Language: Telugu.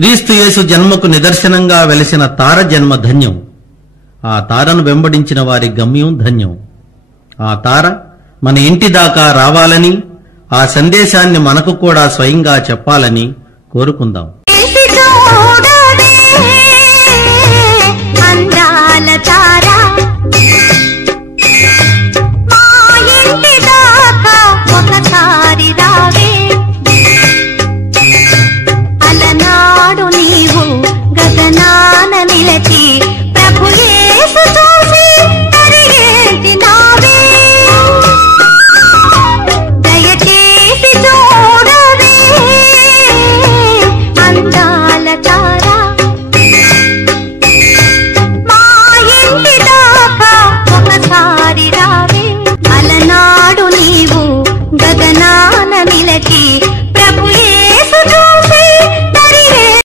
క్రీస్తు యేసు జన్మకు నిదర్శనంగా వెలిసిన తార జన్మ ధన్యం. ఆ తారను వెంబడించిన వారి గమ్యం ధన్యం. ఆ తార మన ఇంటి దాకా రావాలని, ఆ సందేశాన్ని మనకు కూడా స్వయంగా చెప్పాలని కోరుకుందాం. అలనాడు నీవు గగనాన నిలచి